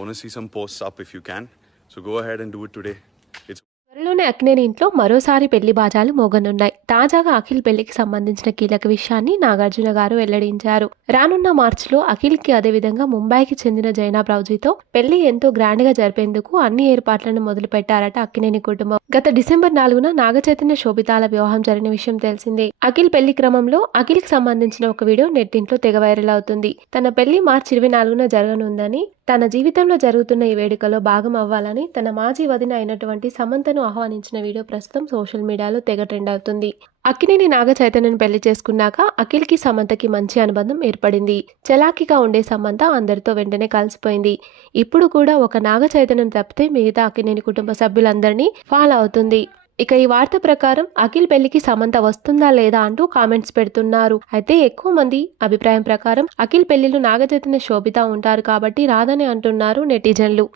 want to see some posts up if you can. So go ahead and do it today. It's త్వరలోనే అక్కినేని ఇంట్లో మరోసారి పెళ్లి బాజాలు మోగనున్నాయి. తాజాగా అఖిల్ పెళ్లికి సంబంధించిన కీలక విషయాన్ని నాగార్జున గారు వెల్లడించారు. రానున్న మార్చిలో అఖిల్ కి అదేవిధంగా ముంబైకి చెందిన జైనా బ్రౌజీతో పెళ్లి ఎంతో గ్రాండ్ గా జరిపేందుకు అన్ని ఏర్పాట్లను మొదలు పెట్టారట అక్కినేని కుటుంబం. గత డిసెంబర్ 4న నాగచైతన్య శోభితాల వివాహం జరిగిన విషయం తెలిసిందే. అఖిల్ పెళ్లి క్రమంలో అఖిల్ కి సంబంధించిన ఒక వీడియో నెట్టింట్లో తెగ వైరల్ అవుతుంది. తన పెళ్లి మార్చి 24న జరగనుందని, తన జీవితంలో జరుగుతున్న ఈ వేడుకలో భాగం అవ్వాలని తన మాజీ వదిన అయినటువంటి సమంతను ఆహ్వానించిన వీడియో ప్రస్తుతం సోషల్ మీడియాలో తెగ ట్రెండ్ అవుతుంది. అక్కినేని నాగ చైతన్యను పెళ్లి చేసుకున్నాక అఖిల్ కి సమంతకి మంచి అనుబంధం ఏర్పడింది. చలాకీగా ఉండే సమంత అందరితో వెంటనే కలిసిపోయింది. ఇప్పుడు కూడా ఒక నాగ చైతన్యం తప్పితే మిగతా అక్కినేని కుటుంబ సభ్యులందరినీ ఫాలో అవుతుంది. ఇక ఈ వార్త ప్రకారం అఖిల్ పెళ్లికి సమంత వస్తుందా లేదా అంటూ కామెంట్స్ పెడుతున్నారు. అయితే ఎక్కువ మంది అభిప్రాయం ప్రకారం అఖిల్ పెళ్లిలో నాగచైతన్య శోభిత ఉంటారు కాబట్టి రాదని అంటున్నారు నెటిజన్లు.